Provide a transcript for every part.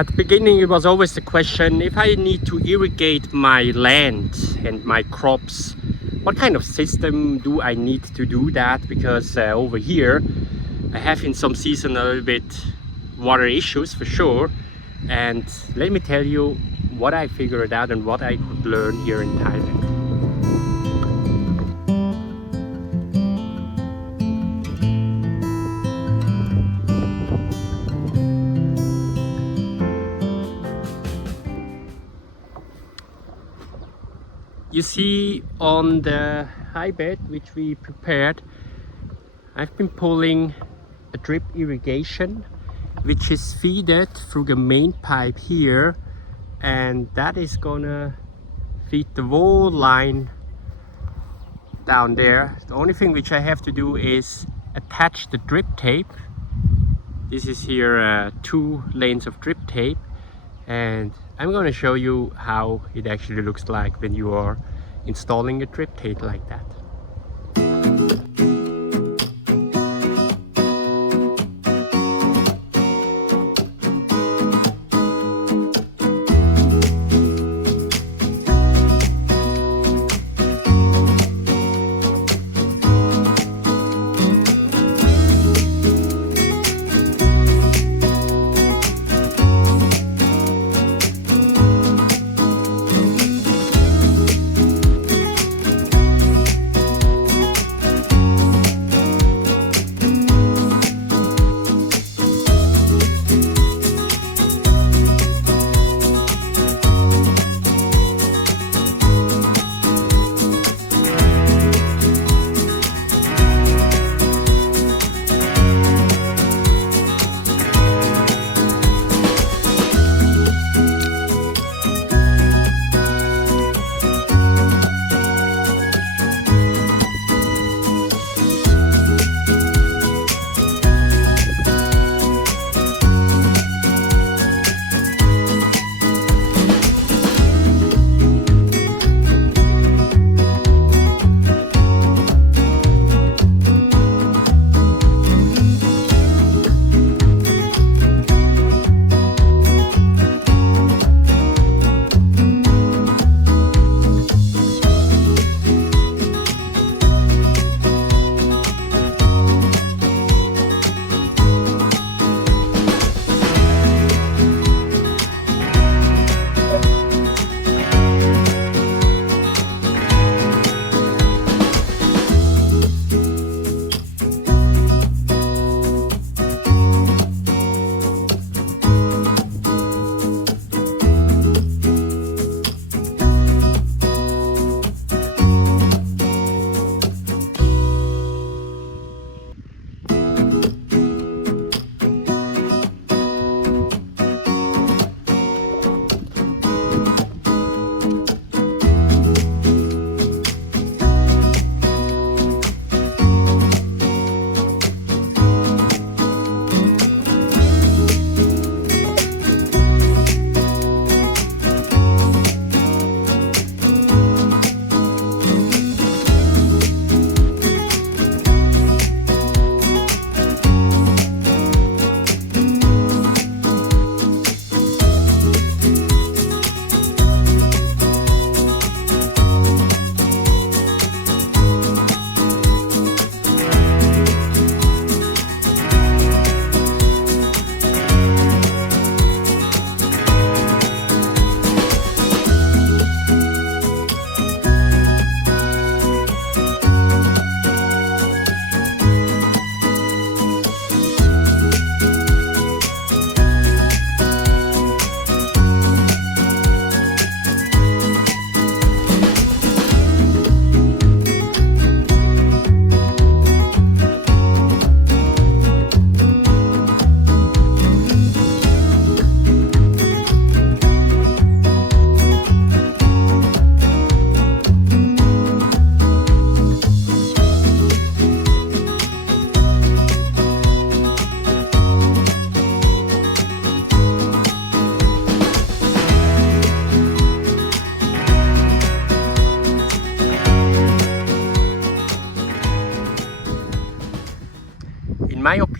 At the beginning, it was always the question, if I need to irrigate my land and my crops, what kind of system do I need to do that? Because over here, I have in some season a little bit water issues for sure. And let me tell you what I figured out and what I could learn here in Thailand. You see on the high bed which we prepared, I've been pulling a drip irrigation which is feeded through the main pipe here, and that is gonna feed the whole line down there. The only thing which I have to do is attach the drip tape. This is here 2 lanes of drip tape, and I'm going to show you how it actually looks like when you are installing a drip tape like that.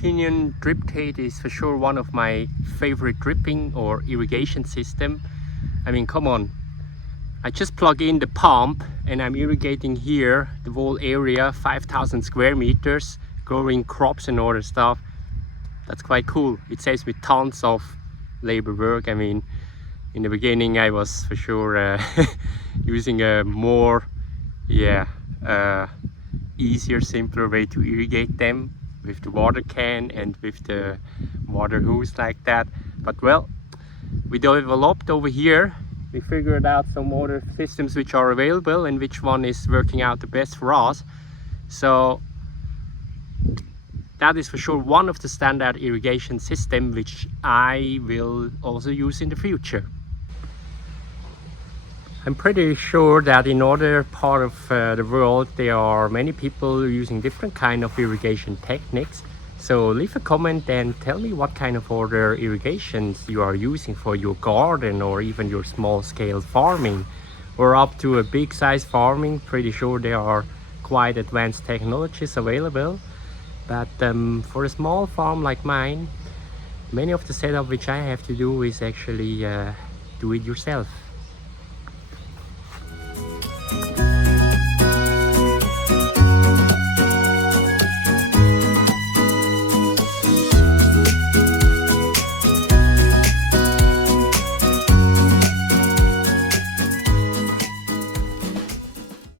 opinion, cultivate is for sure one of my favorite dripping or irrigation system. I mean, come on. I just plug in the pump and I'm irrigating here the whole area, 5,000 square meters, growing crops and other stuff. That's quite cool. It saves me tons of labor work. I mean, in the beginning I was for sure using a more easier, simpler way to irrigate them with the water can and with the water hose like that. But well, we developed over here. We figured out some other systems which are available and which one is working out the best for us. So that is for sure one of the standard irrigation system which I will also use in the future. I'm pretty sure that in other part of the world there are many people using different kind of irrigation techniques. So leave a comment and tell me what kind of other irrigations you are using for your garden or even your small scale farming or up to a big size farming. Pretty sure there are quite advanced technologies available. But for a small farm like mine, many of the setup which I have to do is actually do it yourself.